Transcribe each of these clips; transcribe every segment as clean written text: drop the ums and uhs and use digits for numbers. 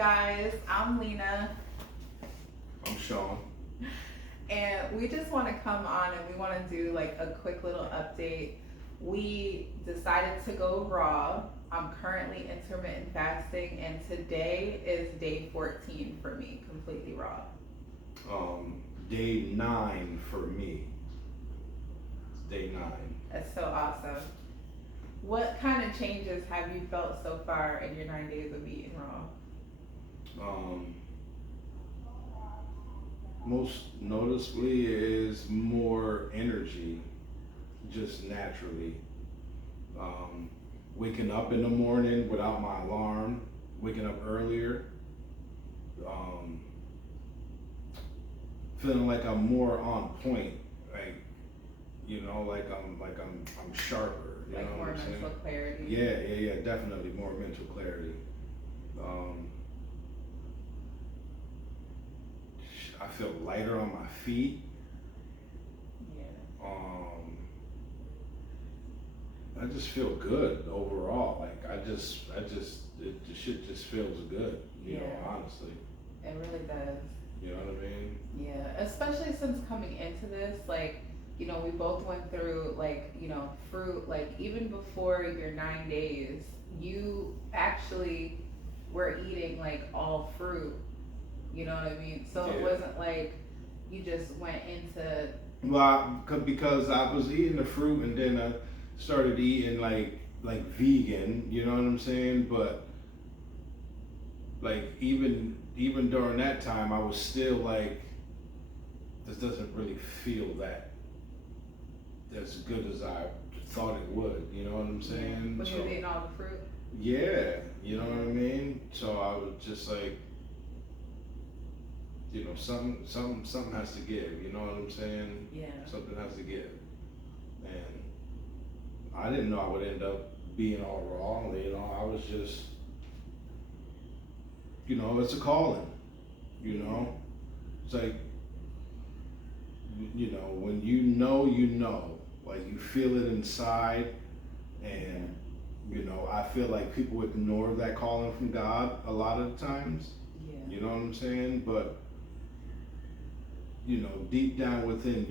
guys? I'm Lena, I'm Sean. and we just want to come on and we want to do like a quick little update. We decided to go raw. I'm currently intermittent fasting, and today is day 14 for me, completely raw. Day 9 for me. It's day 9. That's so awesome. What kind of changes have you felt so far in your 9 days of eating raw? Most noticeably is more energy, just naturally. Waking up in the morning without my alarm, waking up earlier, feeling like I'm more on point, like I'm sharper. You Like know more what I'm mental saying? clarity? Yeah, definitely more mental clarity. I feel lighter on my feet. Yeah. I just feel good overall. Like the shit just feels good. You know, honestly. It really does. You know what I mean? Yeah, especially since coming into this, like, we both went through, like, fruit, like, even before your 9 days, you actually were eating, like, all fruit, you know what I mean? So it wasn't like you just went into. Well, because I was eating the fruit and then I started eating, like vegan, you know what I'm saying? But, like, even during that time, I was still like, this doesn't really feel that as good as I thought it would. You know what I'm saying? When you were eating all the fruit. Yeah, you know what I mean. So I was just like, something has to give. You know what I'm saying? Yeah. Something has to give, and I didn't know I would end up being all raw. You know, I was just, it's a calling. You know, it's like, when like you feel it inside, and I feel like people ignore that calling from God a lot of the times. Yeah. You know what I'm saying? But deep down within,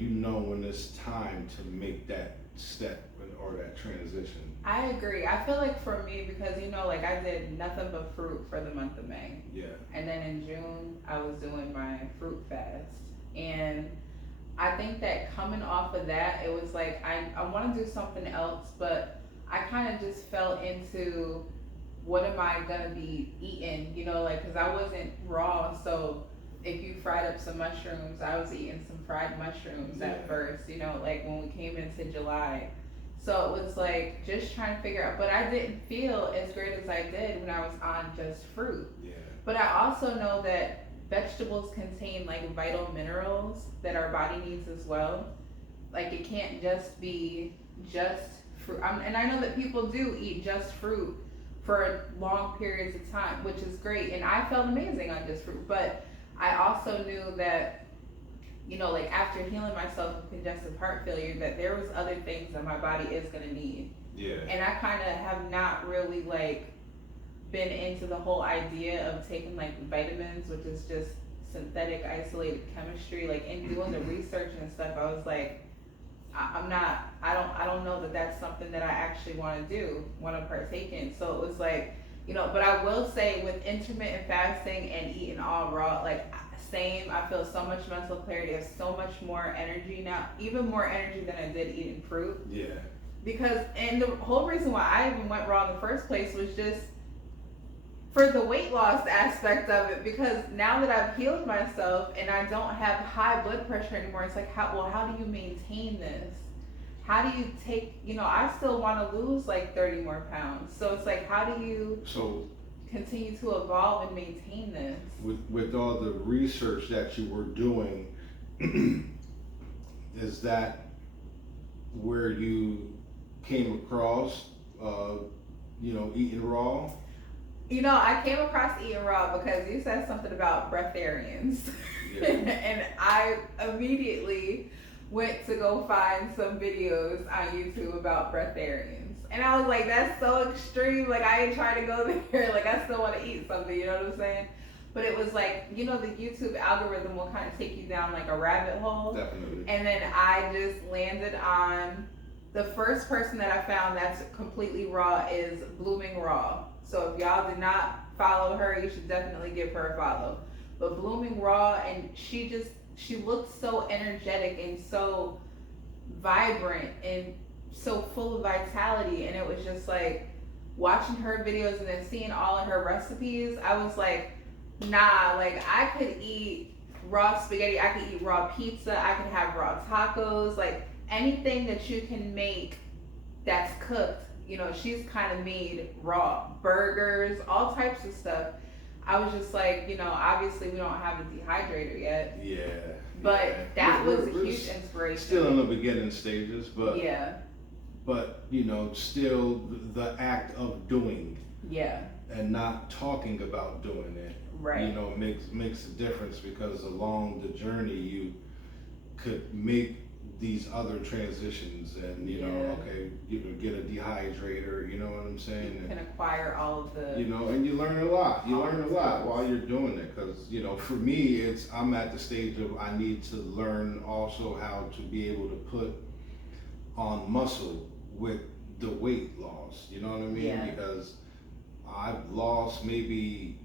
when it's time to make that step or that transition. I agree. I feel like for me, because like I did nothing but fruit for the month of May. Yeah. And then in June, I was doing my fruit fast. And I think that coming off of that, it was like I want to do something else, but I kind of just fell into what am I gonna be eating, because I wasn't raw. So if you fried up some mushrooms, I was eating some fried mushrooms at first, like when we came into July. So it was like just trying to figure out, but I didn't feel as great as I did when I was on just fruit. Yeah. But I also know that vegetables contain like vital minerals that our body needs as well. Like it can't just be just fruit. And I know that people do eat just fruit for long periods of time, which is great. And I felt amazing on just fruit. But I also knew that, like after healing myself with congestive heart failure, that there was other things that my body is gonna need. Yeah. And I kind of have not really like been into the whole idea of taking like vitamins, which is just synthetic isolated chemistry. Like in doing the research and stuff, I was like, I don't know that that's something that I actually want to partake in. So it was like, but I will say with intermittent fasting and eating all raw, like same, I feel so much mental clarity. I have so much more energy now, even more energy than I did eating fruit. Yeah. Because, and the whole reason why I even went raw in the first place was just for the weight loss aspect of it, because now that I've healed myself and I don't have high blood pressure anymore, it's like, how do you maintain this? How do you take, I still want to lose like 30 more pounds. So it's like, how do you continue to evolve and maintain this? With all the research that you were doing, is that where you came across, eating raw? I came across eating raw because you said something about breatharians. Yeah. And I immediately went to go find some videos on YouTube about breatharians. And I was like, that's so extreme. Like, I ain't trying to go there. Like, I still want to eat something. You know what I'm saying? But it was like, you know, the YouTube algorithm will kind of take you down like a rabbit hole. Definitely. And then I just landed on the first person that I found that's completely raw is Blooming Raw. So if y'all did not follow her, you should definitely give her a follow. But Blooming Raw, and she looked so energetic and so vibrant and so full of vitality, and it was just like watching her videos and then seeing all of her recipes. I was like, nah, like I could eat raw spaghetti, I could eat raw pizza, I could have raw tacos, like anything that you can make that's cooked. You know, she's kind of made raw burgers, all types of stuff. I was just like, you know, obviously we don't have a dehydrator yet. Yeah. But yeah. that was a We're huge inspiration. Still in the beginning stages, but yeah. But you know, still the act of doing. Yeah. And not talking about doing it. Right. You know, makes a difference, because along the journey you could make these other transitions, and you know, okay, you can get a dehydrator, you know what I'm saying? You can acquire all of the, you know, and you learn a lot. You learn a lot while you're doing it, because you know, for me, I'm at the stage of I need to learn also how to be able to put on muscle with the weight loss. You know what I mean? Yeah. Because I've lost maybe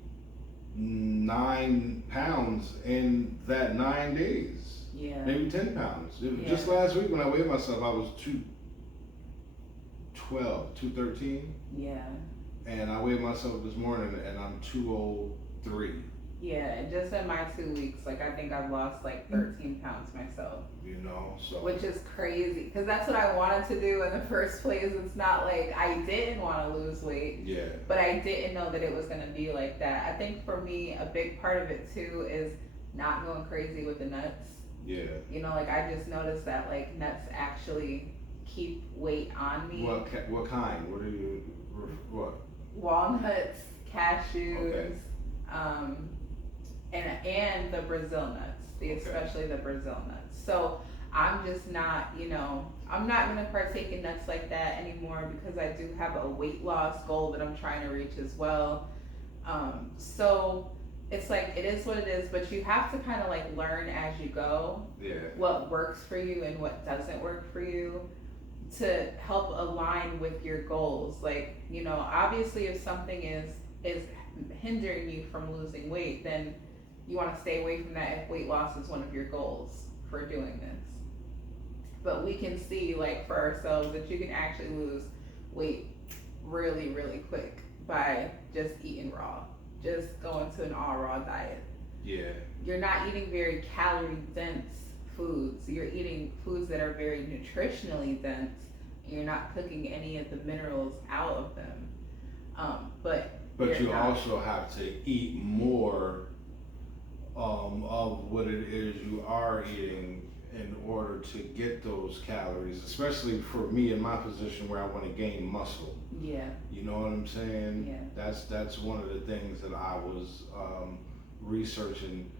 9 pounds in that 9 days. Yeah. Maybe 10 pounds. Just last week when I weighed myself, I was 213. Yeah. And I weighed myself this morning and I'm 203. Yeah, just in my 2 weeks, like I think I've lost like 13 pounds myself. You know, so. Which is crazy, because that's what I wanted to do in the first place. It's not like I didn't want to lose weight. Yeah. But I didn't know that it was going to be like that. I think for me, a big part of it too is not going crazy with the nuts. Yeah. You know, like I just noticed that like nuts actually keep weight on me. What kind? What are you? What? Walnuts, cashews, Okay. And the Brazil nuts, especially the Brazil nuts. So I'm just not, you know, I'm not gonna partake in nuts like that anymore, because I do have a weight loss goal that I'm trying to reach as well. So it's like, it is what it is, but you have to kind of like learn as you go. Yeah. What works for you and what doesn't work for you, to help align with your goals. Like, you know, obviously if something is hindering you from losing weight, then you want to stay away from that if weight loss is one of your goals for doing this. But we can see, like, for ourselves that you can actually lose weight really, really quick by just eating raw, just going to an all raw diet. Yeah. You're not eating very calorie dense foods. You're eating foods that are very nutritionally dense, and you're not cooking any of the minerals out of them. But you also have to eat more of what it is you are eating in order to get those calories, especially for me in my position where I want to gain muscle. Yeah. You know what I'm saying? Yeah. That's one of the things that I was researching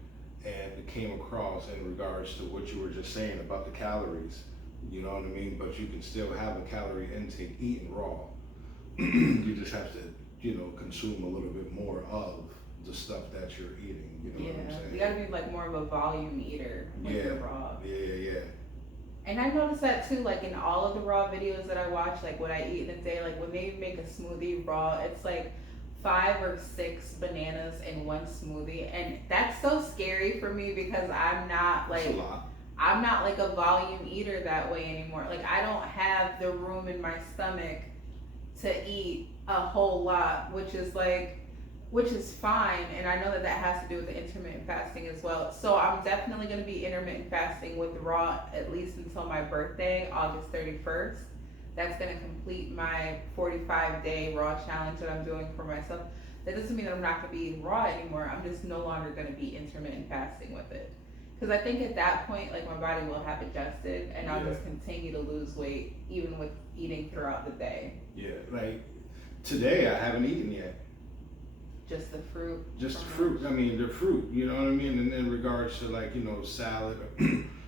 and came across in regards to what you were just saying about the calories. You know what I mean? But you can still have a calorie intake eating raw. You just have to, you know, consume a little bit more of the stuff that you're eating. You know what I'm saying? You gotta be like more of a volume eater when you're raw. Yeah. And I noticed that too, like in all of the raw videos that I watch, like what I eat in a day, like when they make a smoothie raw, it's like 5 or 6 bananas in one smoothie. And that's so scary for me, because I'm not like, that's a lot. I'm not like a volume eater that way anymore. Like I don't have the room in my stomach to eat a whole lot, which is fine, and I know that has to do with the intermittent fasting as well. So I'm definitely going to be intermittent fasting with raw at least until my birthday, August 31st. That's going to complete my 45-day raw challenge that I'm doing for myself. That doesn't mean that I'm not going to be eating raw anymore. I'm just no longer going to be intermittent fasting with it. Because I think at that point, like, my body will have adjusted, and I'll just continue to lose weight even with eating throughout the day. Yeah, like today I haven't eaten yet. Just the fruit. Just the fruit. I mean, the fruit. You know what I mean? And in regards to, like, you know, salad,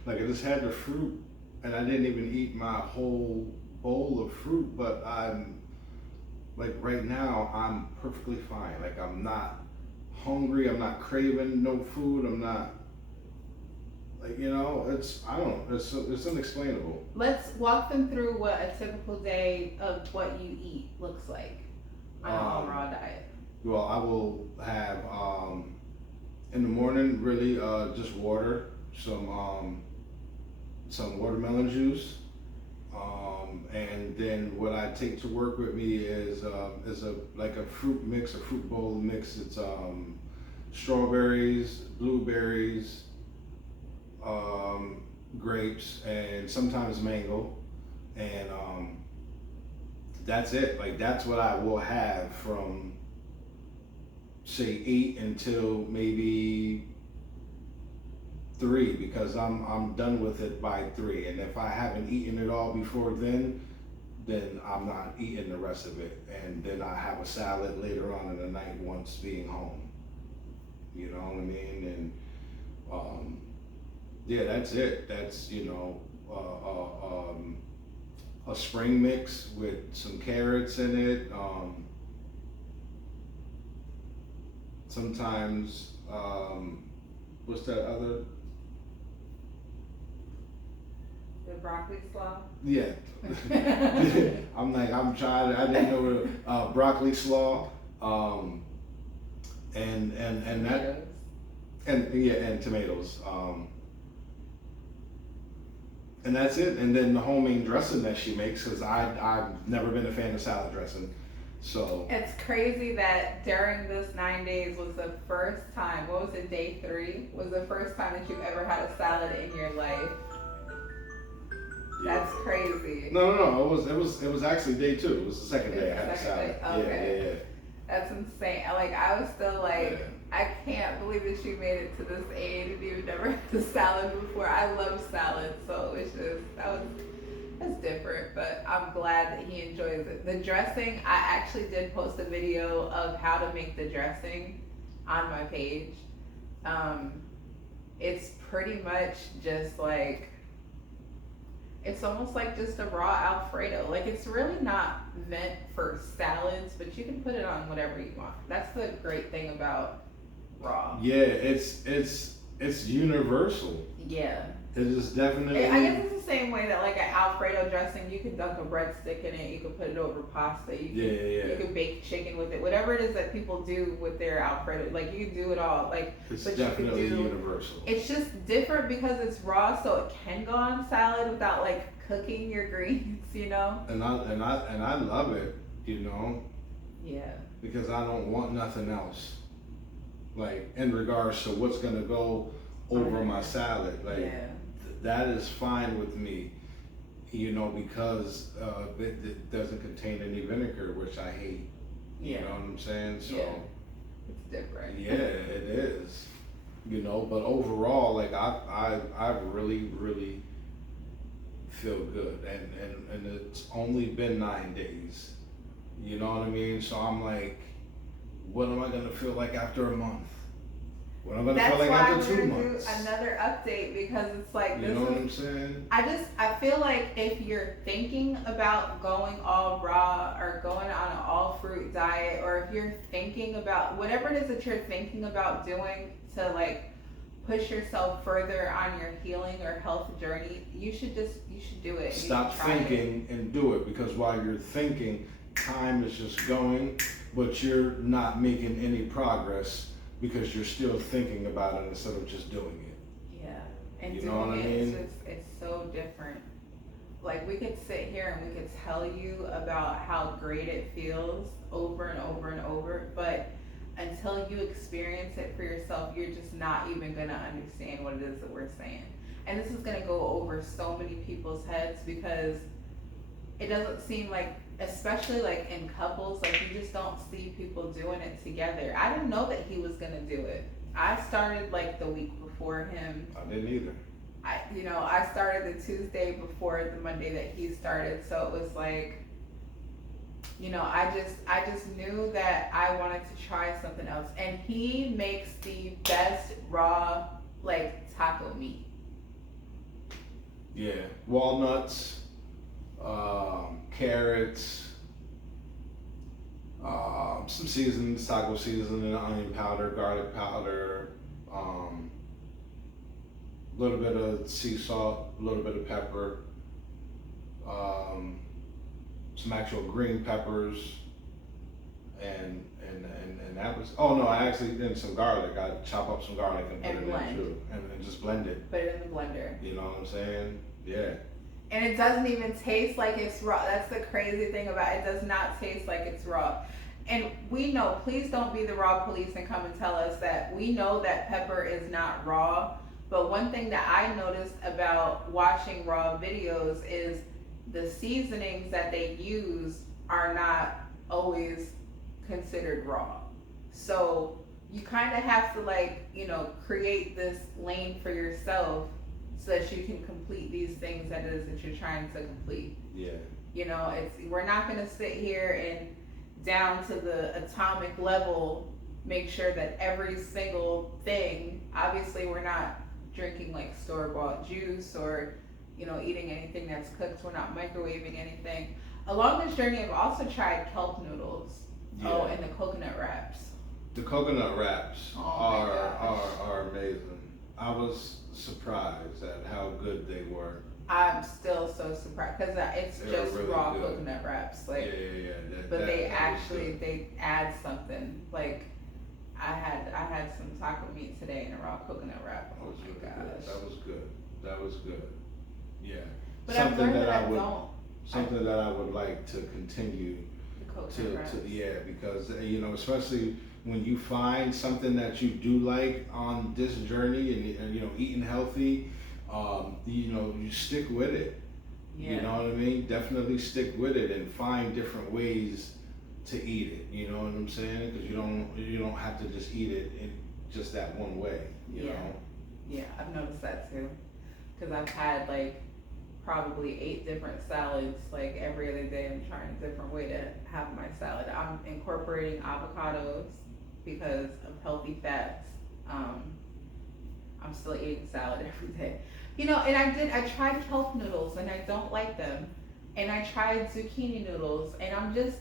like I just had the fruit, and I didn't even eat my whole bowl of fruit, but I'm like right now I'm perfectly fine. Like I'm not hungry. I'm not craving no food. I'm not like it's I don't it's unexplainable. Let's walk them through what a typical day of what you eat looks like on an all Um, raw diet. well, I will have in the morning really just water, some watermelon juice. And then what I take to work with me is a like a fruit mix, a fruit bowl mix. It's strawberries, blueberries, um, grapes, and sometimes mango, and that's it. Like that's what I will have from say 8 until maybe 3 because I'm done with it by 3. And if I haven't eaten it all before then I'm not eating the rest of it. And then I have a salad later on in the night once being home. You know what I mean? And yeah, that's it. That's a spring mix with some carrots in it. Sometimes what's that other? The broccoli slaw. Yeah. I'm trying. I didn't know the broccoli slaw, and that Tomatoes. and yeah, and tomatoes, and that's it. And then the homemade dressing that she makes, because I've never been a fan of salad dressing, so It's crazy that during this 9 days was the first time. What was it? Day 3 was the first time that you ever had a salad in your life. yeah. That's crazy. No. It was actually day 2. It was the second day I had a Second salad. day, okay. Yeah. That's insane. Like I was still like, Yeah. I can't believe that you made it to this age and you've never had a salad before. I love salad, so it's just that's different. But I'm glad that he enjoys it. The dressing, I actually did post a video of how to make the dressing on my page. Um, it's pretty much just like it's almost like just a raw Alfredo. Like it's really not meant for salads, but you can put it on whatever you want. That's the great thing about raw. Yeah, it's universal. Yeah. It is definitely. I guess it's the same way that like an Alfredo dressing, you can dunk a breadstick in it, you can put it over pasta, you can bake chicken with it, whatever it is that people do with their Alfredo. Like you can do it all. Like It's but definitely you can do, universal. it's just different because it's raw, so it can go on salad without like cooking your greens, you know? And I love it, Yeah. because I don't want nothing else. Like in regards to what's gonna go over my salad, like Yeah. that is fine with me, because it doesn't contain any vinegar, which I hate. You Yeah. know what I'm saying? So Yeah. It's different. yeah, it is. But overall, like I really feel good, and it's only been 9 days. You know what I mean? So I'm like, what am I gonna feel like after a month? What am I gonna That's feel like why after we're 2 gonna do months? another update because it's like You this know what is I'm saying? I feel like if you're thinking about going all raw or going on an all fruit diet, or if you're thinking about whatever it is that you're thinking about doing to like push yourself further on your healing or health journey, you should do it. You Stop should try it. thinking and do it, because while you're thinking, time is just going, but you're not making any progress because you're still thinking about it instead of just doing it. Yeah, and You doing know what I it mean? it's so different. Like we could sit here and we could tell you about how great it feels over and over and over, but until you experience it for yourself, you're just not even gonna understand what it is that we're saying. And this is gonna go over so many people's heads because it doesn't seem like, especially like in couples, like you just don't see people doing it together. I didn't know that he was gonna do it. I started like the week before him. I didn't either. I started the Tuesday before the Monday that he started, so it was like, I just knew that I wanted to try something else. And he makes the best raw like taco meat. Yeah, walnuts, carrots, some seasonings, taco seasoning, onion powder, garlic powder, a little bit of sea salt, a little bit of pepper, um, some actual green peppers, and that was. Oh no, I actually did some garlic. I chop up some garlic and put And it in too, and just blend it. Put it in the blender. You know what I'm saying? Yeah. And it doesn't even taste like it's raw. That's the crazy thing about it. It does not taste like it's raw. And we know, please don't be the raw police and come and tell us that we know that pepper is not raw. But one thing that I noticed about watching raw videos is the seasonings that they use are not always considered raw. So you kind of have to, like, create this lane for yourself so that you can complete these things that it is that you're trying to complete. Yeah. We're not gonna sit here and down to the atomic level make sure that every single thing. Obviously, we're not drinking like store-bought juice or eating anything that's cooked. We're not microwaving anything. Along this journey, I've also tried kelp noodles. Yeah. Oh, and the coconut wraps. The coconut wraps Oh my are amazing. I was surprised at how good they were. I'm still so surprised because it's They were just really raw good. coconut wraps. Like, Yeah. but they that was actually good. they add something. Like, I had some taco meat today in a raw coconut wrap. That Oh was my really gosh. good. That was good. Yeah. But I've learned that I don't. Something that I would like to continue The coconut wraps. because especially when you find something that you do like on this journey and eating healthy, you stick with it. Yeah. You know what I mean? Definitely stick with it and find different ways to eat it. You know what I'm saying? Because you don't have to just eat it in just that one way. You know? Yeah, I've noticed that too. Because I've had like probably 8 different salads. Like every other day, I'm trying a different way to have my salad. I'm incorporating avocados because of healthy fats. I'm still eating salad every day. And I tried kelp noodles and I don't like them. And I tried zucchini noodles and I'm just,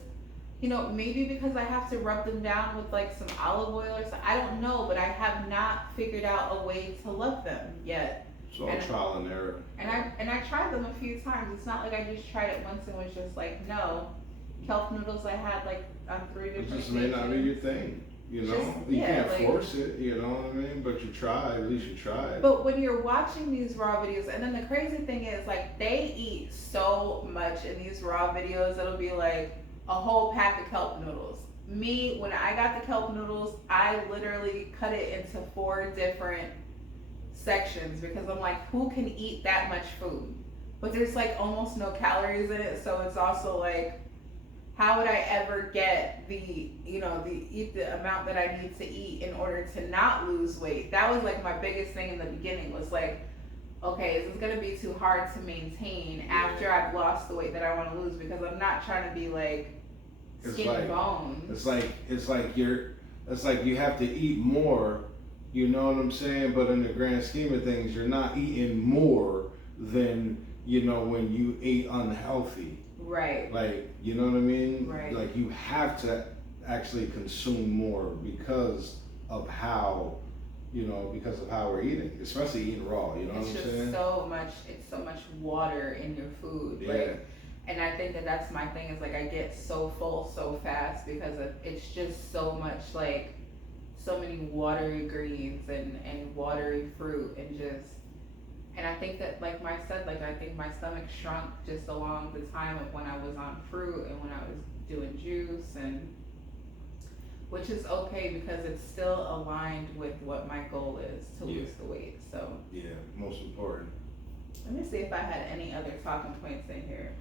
maybe because I have to rub them down with like some olive oil or something. I don't know, but I have not figured out a way to love them yet. It's all trial and error. And I tried them a few times. It's not like I just tried it once and was just like, no. Kelp noodles I had like on 3 different It just may not be your thing. You can't force it, you know what I mean? But you try, at least you tried. But when you're watching these raw videos, and then the crazy thing is, like, they eat so much in these raw videos, it'll be like a whole pack of kelp noodles. Me, when I got the kelp noodles, I literally cut it into 4 different sections because I'm like, who can eat that much food? But there's like almost no calories in it, so it's also like, how would I ever get the amount that I need to eat in order to not lose weight? That was like my biggest thing in the beginning was like, okay, is this gonna be too hard to maintain after I've lost the weight that I want to lose? Because I'm not trying to be like skinny bones. It's like you have to eat more, you know what I'm saying? But in the grand scheme of things, you're not eating more than when you ate unhealthy. Right. Like, you know what I mean? Right. Like, you have to actually consume more because of how we're eating, especially eating raw, you know what I'm saying? It's so much water in your food. Yeah. Like, and I think that's my thing is like I get so full so fast because it's just so much, like, so many watery greens and watery fruit and I think that, like I said, I think my stomach shrunk just along the time of when I was on fruit and when I was doing juice, and which is okay because it's still aligned with what my goal is to lose the weight. So yeah, most important. Let me see if I had any other talking points in here.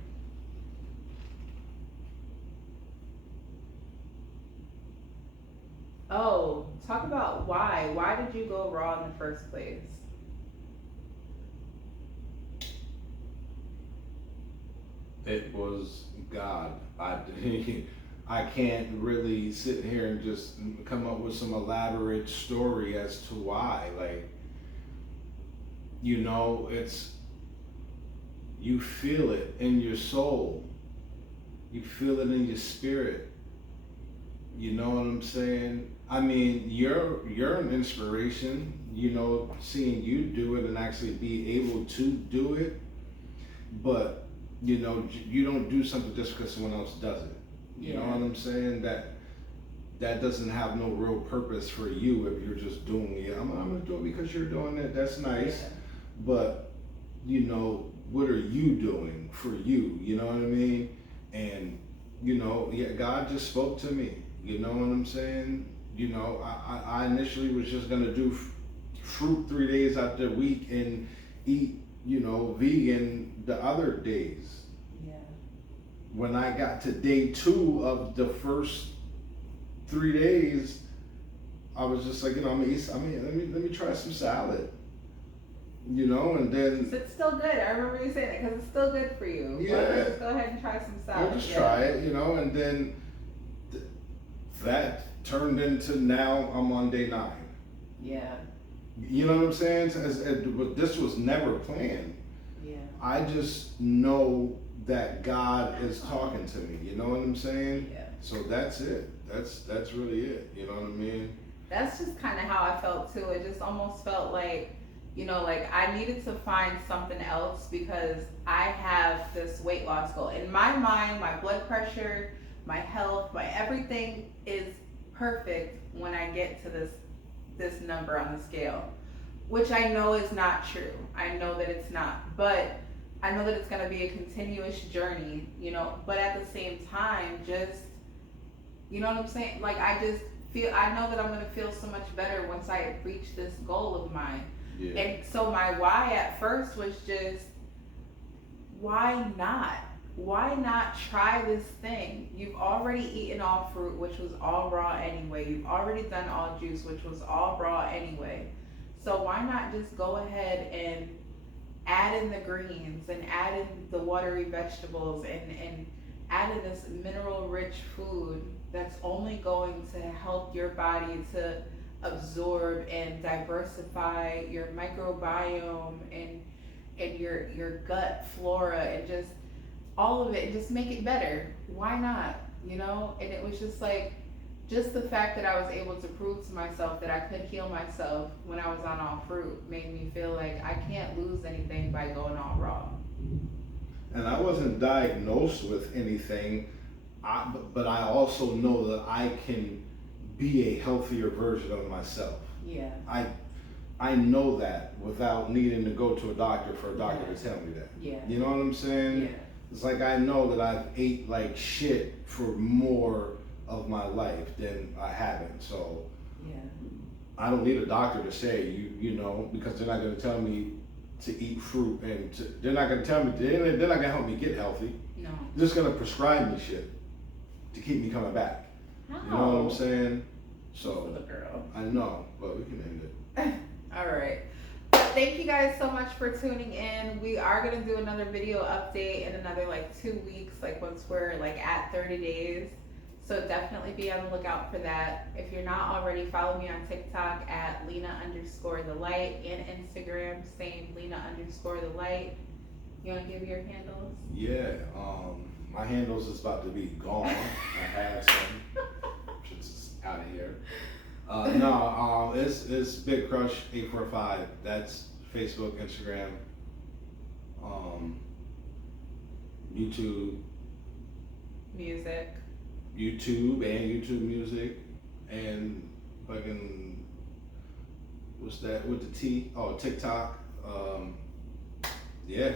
Oh, talk about why. Why did you go raw in the first place? It was God. I can't really sit here and just come up with some elaborate story as to why. Like, it's You feel it in your soul. You feel it in your spirit. You know what I'm saying? I mean, you're an inspiration, you know, seeing you do it and actually be able to do it. But, you know, you don't do something just because someone else does it. You know what I'm saying? That doesn't have no real purpose for you if you're just doing it. I'm gonna do it because you're doing it. That's nice. Yeah. But, you know, what are you doing for you? You know what I mean? And, you know, yeah, God just spoke to me. You know what I'm saying? You know, I initially was just gonna do fruit 3 days out the week and eat, you know, vegan the other days. Yeah. When I got to day 2 of the first 3 days, I was just like, you know, let me try some salad. You know, and then So it's still good. I remember you saying that because it's still good for you. Yeah. Why don't you just go ahead and try some salad? I'll just try it, you know, and then that turned into now I'm on day 9. Yeah. You know what I'm saying? But this was never planned. Yeah. I just know that God is talking to me. You know what I'm saying? Yeah. So that's it. That's really it. You know what I mean? That's just kind of how I felt too. It just almost felt like, you know, like I needed to find something else because I have this weight loss goal. In my mind, my blood pressure, my health, my everything is perfect when I get to this number on the scale, which I know is not true. I know that it's not, but I know that it's going to be a continuous journey, you know, but at the same time, just, you know what I'm saying? Like, I just feel, I know that I'm going to feel so much better once I reach this goal of mine. Yeah. And so my why at first was just, why not? Why not try this thing? You've already eaten all fruit, which was all raw anyway. You've already done all juice, which was all raw anyway. So why not just go ahead and add in the greens and add in the watery vegetables and add in this mineral rich food that's only going to help your body to absorb and diversify your microbiome and your gut flora and just all of it and just make it better. Why not? You know? And it was just like, just the fact that I was able to prove to myself that I could heal myself when I was on all fruit made me feel like I can't lose anything by going all raw. And I wasn't diagnosed with anything, but I also know that I can be a healthier version of myself. Yeah. I know that without needing to go to a doctor for a doctor to tell me that. Yeah. You know what I'm saying? Yeah. It's like I know that I've ate like shit for more of my life than I haven't. So Yeah. I don't need a doctor to say you know, because they're not going to tell me to eat fruit and they're not going to tell me they're not going to help me get healthy. No. They're just going to prescribe me shit to keep me coming back. How? You know what I'm saying? So Little girl. I know, but we can end it. All right. Thank you guys so much for tuning in. We are going to do another video update in another like 2 weeks, like once we're like at 30 days. So definitely be on the lookout for that. If you're not already, follow me on TikTok at Lena_the_light and Instagram, same Lena_the_light. You want to give your handles? Yeah, my handles is about to be gone. I have some. Just out of here. No, it's Big Crush 845. That's Facebook, Instagram, YouTube and YouTube music, and fucking what's that with the T? Oh, TikTok. Yeah.